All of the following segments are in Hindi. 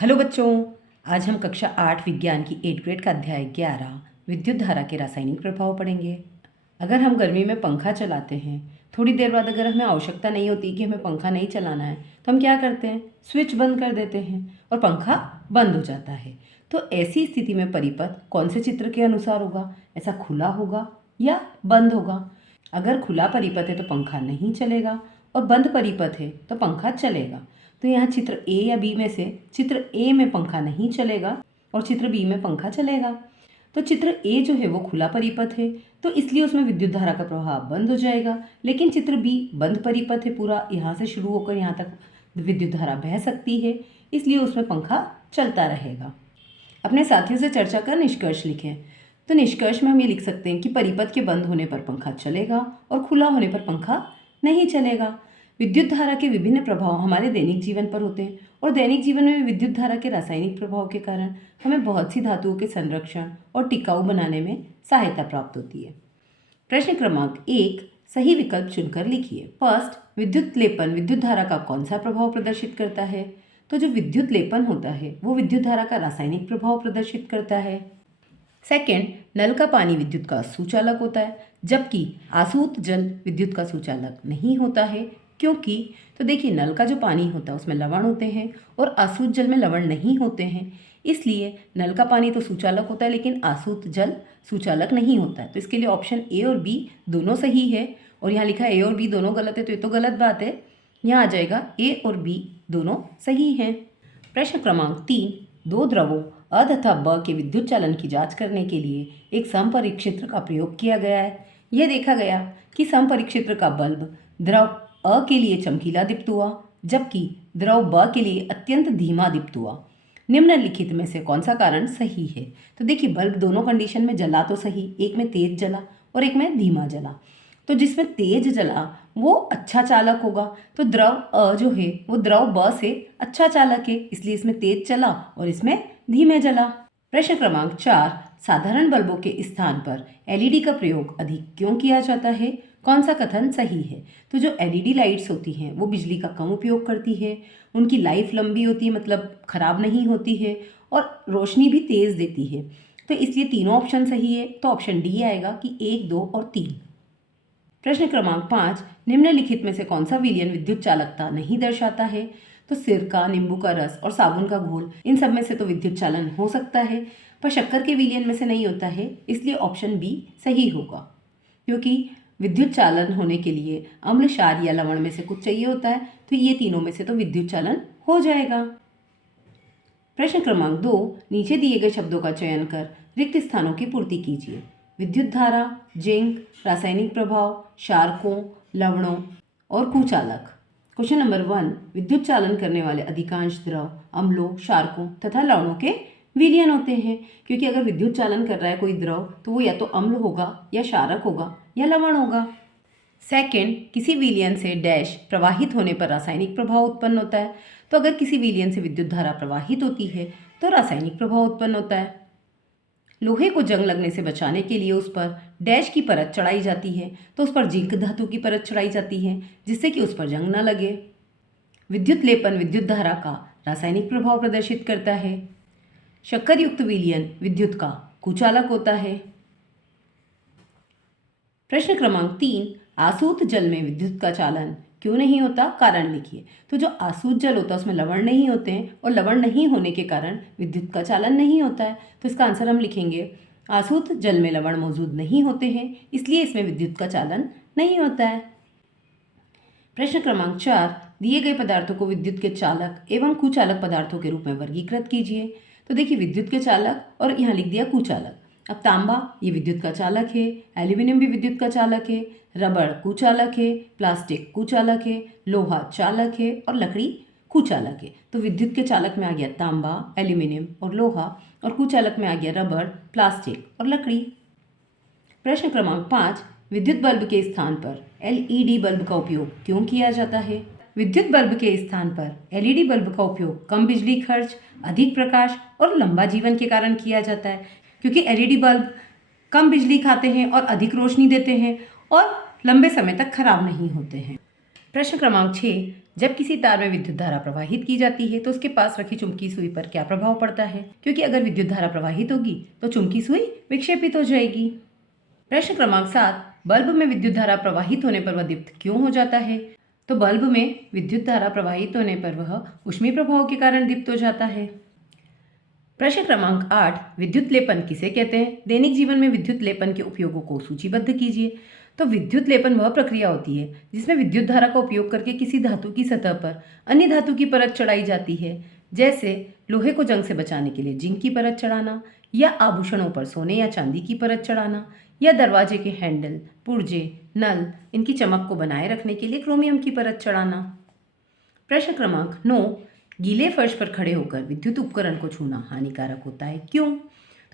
हेलो बच्चों, आज हम कक्षा 8 विज्ञान की 8th ग्रेड का अध्याय 11 विद्युत धारा के रासायनिक प्रभाव पढ़ेंगे। अगर हम गर्मी में पंखा चलाते हैं, थोड़ी देर बाद अगर हमें आवश्यकता नहीं होती कि हमें पंखा नहीं चलाना है, तो हम क्या करते हैं, स्विच बंद कर देते हैं और पंखा बंद हो जाता है। तो ऐसी स्थिति में परिपथ कौन से चित्र के अनुसार होगा? ऐसा खुला होगा या बंद होगा? अगर खुला परिपथ है तो पंखा नहीं चलेगा और बंद परिपथ है तो पंखा चलेगा। तो यहाँ चित्र ए या बी में से चित्र ए में पंखा नहीं चलेगा और चित्र बी में पंखा चलेगा। तो चित्र ए जो है वो खुला परिपथ है, तो इसलिए उसमें विद्युत धारा का प्रवाह बंद हो जाएगा। लेकिन चित्र बी बंद परिपथ है, पूरा यहाँ से शुरू होकर यहाँ तक विद्युत धारा बह सकती है, इसलिए उसमें पंखा चलता रहेगा। अपने साथियों से चर्चा कर निष्कर्ष लिखें। तो निष्कर्ष में हम ये लिख सकते हैं कि परिपथ के बंद होने पर पंखा चलेगा और खुला होने पर पंखा नहीं चलेगा। विद्युत धारा के विभिन्न प्रभाव हमारे दैनिक जीवन पर होते हैं और दैनिक जीवन में विद्युत धारा के रासायनिक प्रभाव के कारण हमें बहुत सी धातुओं के संरक्षण और टिकाऊ बनाने में सहायता प्राप्त होती है। प्रश्न क्रमांक 1, सही विकल्प चुनकर लिखिए। फर्स्ट, विद्युत लेपन विद्युत धारा का कौन सा प्रभाव प्रदर्शित करता है? तो जो विद्युत लेपन होता है वो विद्युत धारा का रासायनिक प्रभाव प्रदर्शित करता है। सेकेंड, नल का पानी विद्युत का सुचालक होता है, जबकि आसूत जल विद्युत का सुचालक नहीं होता है। क्योंकि तो देखिए, नल का जो पानी होता है उसमें लवण होते हैं और आसूत जल में लवण नहीं होते हैं, इसलिए नल का पानी तो सुचालक होता है लेकिन आसूत जल सुचालक नहीं होता है। तो इसके लिए ऑप्शन ए और बी दोनों सही है। और यहाँ लिखा है ए और बी दोनों गलत है, तो ये तो गलत बात है। यहाँ आ जाएगा ए और बी दोनों सही हैं। प्रश्न क्रमांक 3, दो द्रवों अ तथा ब के विद्युत चालन की जांच करने के लिए एक समपरिक्षेत्र का प्रयोग किया गया है। यह देखा गया कि समपरिक्षेत्र का बल्ब द्रव अ के लिए चमकीला दीप्त हुआ, जबकि द्रव ब के लिए अत्यंत धीमा दीप्त हुआ। निम्नलिखित में से कौन सा कारण सही है? तो देखिए, बल्ब दोनों कंडीशन में जला तो सही, एक में तेज जला और एक में धीमा जला। तो जिसमें तेज जला वो अच्छा चालक होगा, तो द्रव अ जो है वो द्रव ब से अच्छा चालक है, इसलिए इसमें तेज चला और इसमें धीमे जला। प्रश्न क्रमांक 4, साधारण बल्बों के स्थान पर एलईडी का प्रयोग अधिक क्यों किया जाता है? कौन सा कथन सही है? तो जो एलईडी लाइट्स होती हैं वो बिजली का कम उपयोग करती है, उनकी लाइफ लंबी होती है, मतलब खराब नहीं होती है, और रोशनी भी तेज देती है। तो इसलिए तीनों ऑप्शन सही है, तो ऑप्शन डी आएगा कि 1, 2 और 3। प्रश्न क्रमांक 5, निम्नलिखित में से कौन सा विलयन विद्युत चालकता नहीं दर्शाता है? तो सिरका, नींबू का रस और साबुन का घोल, इन सब में से तो विद्युत चालन हो सकता है, पर शक्कर के विलयन में से नहीं होता है, इसलिए ऑप्शन बी सही होगा। क्योंकि विद्युत चालन होने के लिए अम्ल, क्षार या लवण में से कुछ चाहिए होता है, तो ये तीनों में से तो विद्युत चालन हो जाएगा। प्रश्न क्रमांक 2, नीचे दिए गए शब्दों का चयन कर रिक्त स्थानों की पूर्ति कीजिए। विद्युत धारा, जिंक, रासायनिक प्रभाव, क्षारकों, लवणों और कुचालक। क्वेश्चन नंबर 1, विद्युत चालन करने वाले अधिकांश द्रव अम्लों, क्षारकों तथा लवणों के विलयन होते हैं। क्योंकि अगर विद्युत चालन कर रहा है कोई द्रव तो वो या तो अम्ल होगा या क्षारक होगा या लवण होगा। सेकेंड, किसी विलयन से डैश प्रवाहित होने पर रासायनिक प्रभाव उत्पन्न होता है। तो अगर किसी विलयन से विद्युत धारा प्रवाहित होती है तो रासायनिक प्रभाव उत्पन्न होता है। लोहे को जंग लगने से बचाने के लिए उस पर डैश की परत चढ़ाई जाती है, तो उस पर जिंक धातु की परत चढ़ाई जाती है जिससे कि उस पर जंग न लगे। विद्युत लेपन विद्युत धारा का रासायनिक प्रभाव प्रदर्शित करता है। शक्कर युक्त विलयन विद्युत का कुचालक होता है। प्रश्न क्रमांक 3, आसूत जल में विद्युत का चालन क्यों नहीं होता? कारण लिखिए। तो जो आसूत जल होता है उसमें लवण नहीं होते हैं और लवण नहीं होने के कारण विद्युत का चालन नहीं होता है। तो इसका आंसर हम लिखेंगे, आसूत जल में लवण मौजूद नहीं होते हैं, इसलिए इसमें विद्युत का चालन नहीं होता है। प्रश्न क्रमांक 4, दिए गए पदार्थों को विद्युत के चालक एवं कुचालक पदार्थों के रूप में वर्गीकृत कीजिए। तो देखिए, विद्युत के चालक और यहाँ लिख दिया कुचालक। अब तांबा ये विद्युत का चालक है, एल्यूमिनियम भी विद्युत का चालक है, रबड़ कुचालक है, प्लास्टिक कुचालक है, लोहा चालक है और लकड़ी कुचालक है। तो विद्युत के चालक में आ गया तांबा, एल्यूमिनियम और लोहा, और कुचालक में आ गया रबड़, प्लास्टिक और लकड़ी। प्रश्न क्रमांक 5, विद्युत बल्ब के स्थान पर एलईडी बल्ब का उपयोग क्यों किया जाता है? विद्युत बल्ब के स्थान पर एलईडी बल्ब का उपयोग कम बिजली खर्च, अधिक प्रकाश और लंबा जीवन के कारण किया जाता है। क्योंकि एलईडी बल्ब कम बिजली खाते हैं और अधिक रोशनी देते हैं और लंबे समय तक खराब नहीं होते हैं। प्रश्न क्रमांक 6, जब किसी तार में विद्युत धारा प्रवाहित की जाती है तो उसके पास रखी चुंबकीय सुई पर क्या प्रभाव पड़ता है? क्योंकि अगर विद्युत धारा प्रवाहित होगी तो चुंबकीय सुई विक्षेपित हो जाएगी। प्रश्न क्रमांक 7, बल्ब में विद्युत धारा प्रवाहित होने पर वह दीप्त क्यों हो जाता है? तो बल्ब में विद्युत धारा प्रवाहित होने पर वह ऊष्मीय प्रभाव के कारण दीप्त हो जाता है। प्रश्न क्रमांक 8, विद्युत लेपन किसे कहते हैं? दैनिक जीवन में विद्युत लेपन के उपयोगों को सूचीबद्ध कीजिए। तो विद्युत लेपन वह प्रक्रिया होती है जिसमें विद्युत धारा का उपयोग करके किसी धातु की सतह पर अन्य धातु की परत चढ़ाई जाती है, जैसे लोहे को जंग से बचाने के लिए जिंक की परत चढ़ाना, या आभूषणों पर सोने या चांदी की परत चढ़ाना, या दरवाजे के हैंडल, पुर्जे, नल इनकी चमक को बनाए रखने के लिए क्रोमियम की परत चढ़ाना। प्रश्न क्रमांक 9, गीले फर्श पर खड़े होकर विद्युत उपकरण को छूना हानिकारक होता है, क्यों?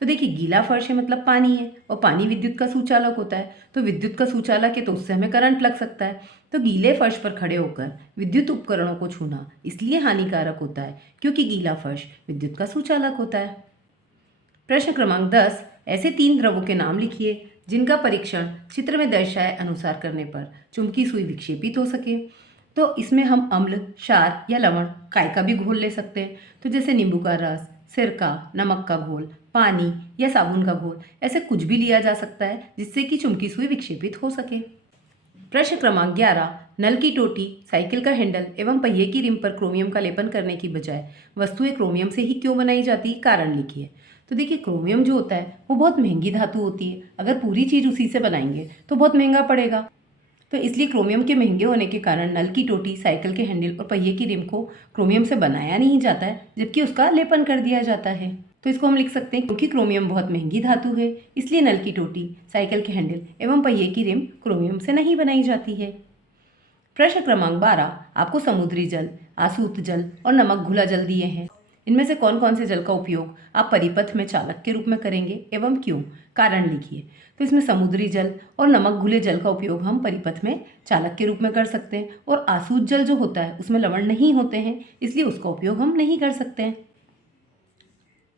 तो देखिए, गीला फर्श है मतलब पानी है और पानी विद्युत का सुचालक होता है, तो विद्युत का सुचालक है तो उससे हमें करंट लग सकता है। तो गीले फर्श पर खड़े होकर विद्युत उपकरणों को छूना इसलिए हानिकारक होता है क्योंकि गीला फर्श विद्युत का सुचालक होता है। प्रश्न क्रमांक 10, ऐसे 3 द्रवों के नाम लिखिए जिनका परीक्षण चित्र में दर्शाए अनुसार करने पर चुंबकीय सुई विक्षेपित हो सके। तो इसमें हम अम्ल, क्षार या लवण काय का भी घोल ले सकते हैं। तो जैसे नींबू का रस, सिरका, नमक का घोल, पानी या साबुन का घोल, ऐसे कुछ भी लिया जा सकता है जिससे कि चुंबकीय सुई विक्षेपित हो सके। प्रश्न क्रमांक 11, नल की टोटी, साइकिल का हैंडल एवं पहिए की रिम पर क्रोमियम का लेपन करने की बजाय वस्तुएं क्रोमियम से ही क्यों बनाई जाती है? कारण लिखिए। तो देखिए, क्रोमियम जो होता है वो बहुत महंगी धातु होती है। अगर पूरी चीज़ उसी से बनाएंगे तो बहुत महंगा पड़ेगा। तो इसलिए क्रोमियम के महंगे होने के कारण नल की टोटी, साइकिल के हैंडल और पहिए की रिम को क्रोमियम से बनाया नहीं जाता है, जबकि उसका लेपन कर दिया जाता है। तो इसको हम लिख सकते हैं, क्योंकि क्रोमियम बहुत महंगी धातु है इसलिए नल की टोटी, साइकिल के हैंडल एवं पहिए की रिम क्रोमियम से नहीं बनाई जाती है। प्रश्न क्रमांक 12, आपको समुद्री जल, आसूत जल और नमक घुला जल दिए हैं। इनमें से कौन कौन से जल का उपयोग आप परिपथ में चालक के रूप में करेंगे एवं क्यों? कारण लिखिए। तो इसमें समुद्री जल और नमक घुले जल का उपयोग हम परिपथ में चालक के रूप में कर सकते हैं, और आसूत जल जो होता है उसमें लवण नहीं होते हैं इसलिए उसका उपयोग हम नहीं कर सकते हैं।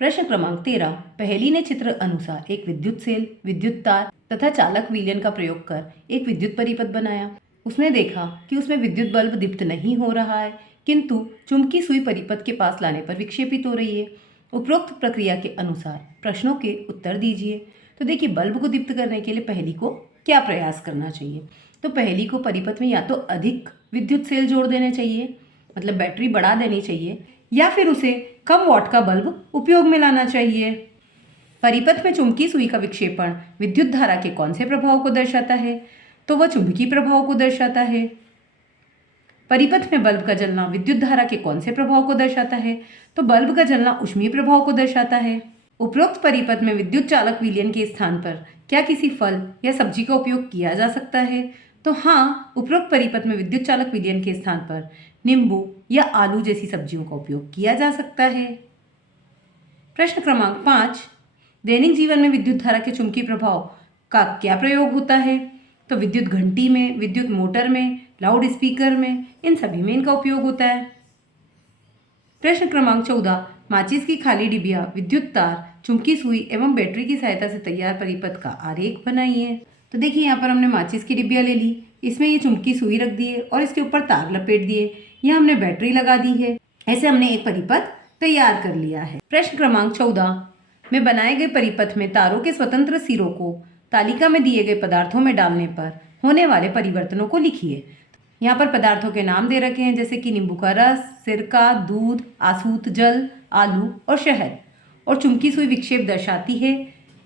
प्रश्न क्रमांक 13, पहेली ने चित्र अनुसार एक विद्युत सेल, विद्युत तार तथा चालक विलयन का प्रयोग कर एक विद्युत परिपथ बनाया। उसने देखा कि उसमें विद्युत बल्ब दीप्त नहीं हो रहा है, किंतु चुंबकीय सुई परिपथ के पास लाने पर विक्षेपित हो रही है। उपरोक्त प्रक्रिया के अनुसार प्रश्नों के उत्तर दीजिए। तो देखिए, बल्ब को दीप्त करने के लिए पहेली को क्या प्रयास करना चाहिए? तो पहेली को परिपथ में या तो अधिक विद्युत सेल जोड़ देने चाहिए, मतलब बैटरी बढ़ा देनी चाहिए, या फिर उसे कम वॉट का बल्ब उपयोग में लाना चाहिए। परिपथ में चुंबकीय सुई का विक्षेपण विद्युत धारा के कौन से प्रभाव को दर्शाता है? तो वह चुंबकीय प्रभाव को दर्शाता है। परिपथ में बल्ब का जलना विद्युत धारा के कौन से प्रभाव को दर्शाता है? तो बल्ब का जलना ऊष्मीय प्रभाव को दर्शाता है। उपरोक्त परिपथ में विद्युत चालक विलयन के स्थान पर क्या किसी फल या सब्जी का उपयोग किया जा सकता है? तो हाँ, उपरोक्त परिपथ में विद्युत चालक विलयन के स्थान पर नींबू या आलू जैसी सब्जियों का उपयोग किया जा सकता है। प्रश्न क्रमांक 5, दैनिक जीवन में विद्युत धारा के चुंबकीय प्रभाव का क्या प्रयोग होता है? तो विद्युत घंटी में, विद्युत मोटर में, लाउड स्पीकर में, इन सभी में इनका उपयोग होता है। प्रश्न क्रमांक 14, माचिस की खाली डिबिया, विद्युत तार, चुंबकीय सुई एवं बैटरी की सहायता से तैयार परिपथ का आरेख बनाइए। तो देखिए, यहाँ पर हमने माचिस की डिबिया ले ली, इसमें ये चुंबकीय सुई रख दी है और इसके ऊपर तार लपेट दिए, यहाँ हमने बैटरी लगा दी है। ऐसे हमने एक परिपथ तैयार कर लिया है। प्रश्न क्रमांक 14 में बनाए गए परिपथ में तारों के स्वतंत्र सिरों को तालिका में दिए गए पदार्थों में डालने पर होने वाले परिवर्तनों को लिखिए। यहाँ पर पदार्थों के नाम दे रखे हैं, जैसे कि नींबू का रस, सिरका, दूध, आसूत जल, आलू और शहद। और चुंबकीय सुई विक्षेप दर्शाती है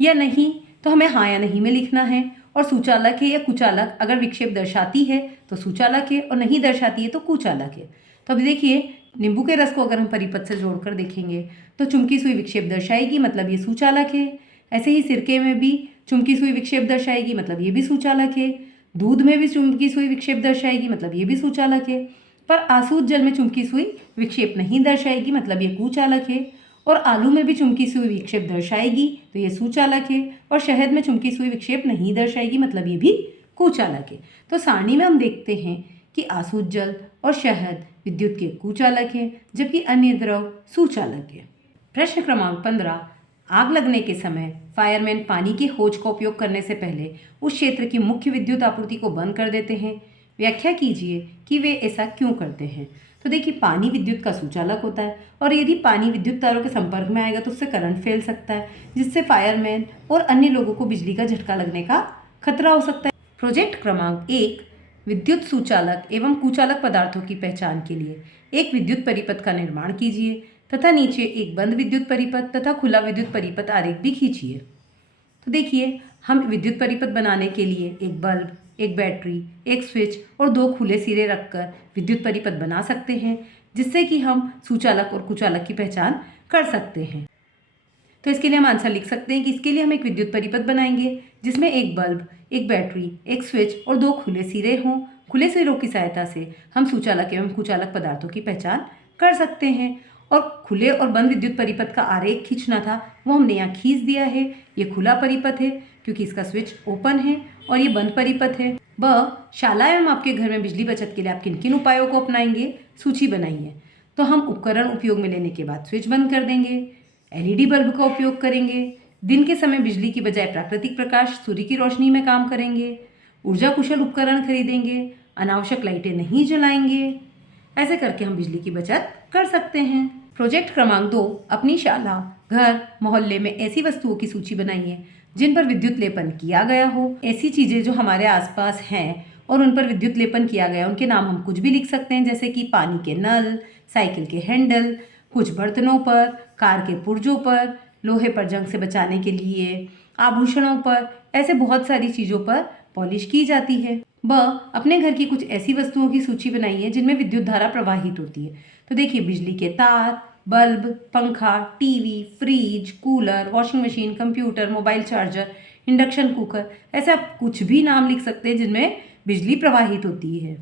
या नहीं, तो हमें हाँ या नहीं में लिखना है। और सुचालक है या कुचालक, अगर विक्षेप दर्शाती है तो सुचालक है और नहीं दर्शाती है तो कुचालक है। तो अभी देखिए, नींबू के रस को अगर हम परिपथ से जोड़कर देखेंगे तो चुंबकीय सुई विक्षेप दर्शाएगी, मतलब ये सुचालक है। ऐसे ही सिरके में भी चुंबकीय सुई विक्षेप दर्शाएगी, मतलब ये भी सुचालक है। दूध में भी चुंबकीय सुई विक्षेप दर्शाएगी, मतलब ये भी सुचालक है। पर आसूत जल में चुंबकीय सुई विक्षेप नहीं दर्शाएगी, मतलब ये कुचालक है। और आलू में भी चुंबकीय सुई विक्षेप दर्शाएगी तो ये सुचालक है। और शहद में चुंबकीय सुई विक्षेप नहीं दर्शाएगी, मतलब ये भी कुचालक है। तो सारणी में हम देखते हैं कि आसूत जल और शहद विद्युत के कुचालक है, जबकि अन्य द्रव सुचालक है। प्रश्न क्रमांक 15, आग लगने के समय फायरमैन पानी की होज का उपयोग करने से पहले उस क्षेत्र की मुख्य विद्युत आपूर्ति को बंद कर देते हैं। व्याख्या कीजिए कि वे ऐसा क्यों करते हैं। तो देखिए, पानी विद्युत का सुचालक होता है और यदि पानी विद्युत तारों के संपर्क में आएगा तो उससे करंट फैल सकता है, जिससे फायरमैन और अन्य लोगों को बिजली का झटका लगने का खतरा हो सकता है। प्रोजेक्ट क्रमांक 1, विद्युत सुचालक एवं कुचालक पदार्थों की पहचान के लिए एक विद्युत परिपथ का निर्माण कीजिए तथा नीचे एक बंद विद्युत परिपथ तथा खुला विद्युत परिपथ आरेख भी खींचिए। तो देखिए, हम विद्युत परिपथ बनाने के लिए एक बल्ब, एक बैटरी, एक स्विच और 2 खुले सिरे रखकर विद्युत परिपथ बना सकते हैं, जिससे कि हम सुचालक और कुचालक की पहचान कर सकते हैं। तो इसके लिए हम आंसर लिख सकते हैं कि इसके लिए हम एक विद्युत परिपथ बनाएंगे जिसमें एक बल्ब, एक बैटरी, एक स्विच और 2 खुले सिरे हों। खुले सिरों की सहायता से हम सुचालक एवं कुचालक पदार्थों की पहचान कर सकते हैं। और खुले और बंद विद्युत परिपथ का आरेख खींचना था, वो हमने यहाँ खींच दिया है। ये खुला परिपथ है क्योंकि इसका स्विच ओपन है और ये बंद परिपथ है। शाला एवं आपके घर में बिजली बचत के लिए आप किन किन उपायों को अपनाएंगे, सूची बनाइए। तो हम उपकरण उपयोग में लेने के बाद स्विच बंद कर देंगे, एलईडी बल्ब का उपयोग करेंगे, दिन के समय बिजली की बजाय प्राकृतिक प्रकाश सूर्य की रोशनी में काम करेंगे, ऊर्जा कुशल उपकरण खरीदेंगे, अनावश्यक लाइटें नहीं जलाएंगे। ऐसे करके हम बिजली की बचत कर सकते हैं। प्रोजेक्ट क्रमांक 2, अपनी शाला, घर, मोहल्ले में ऐसी वस्तुओं की सूची बनाइए जिन पर विद्युत लेपन किया गया हो। ऐसी चीज़ें जो हमारे आसपास हैं और उन पर विद्युत लेपन किया गया, उनके नाम हम कुछ भी लिख सकते हैं, जैसे कि पानी के नल, साइकिल के हैंडल, कुछ बर्तनों पर, कार के पुर्जों पर, लोहे पर जंग से बचाने के लिए, आभूषणों पर, ऐसे बहुत सारी चीज़ों पर पॉलिश की जाती है। अपने घर की कुछ ऐसी वस्तुओं की सूची बनाइए जिनमें विद्युत धारा प्रवाहित होती है। तो देखिए, बिजली के तार, बल्ब, पंखा, TV, fridge, cooler, washing machine, computer, mobile charger, induction cooker, ऐसे आप कुछ भी नाम लिख सकते हैं जिनमें बिजली प्रवाहित होती है।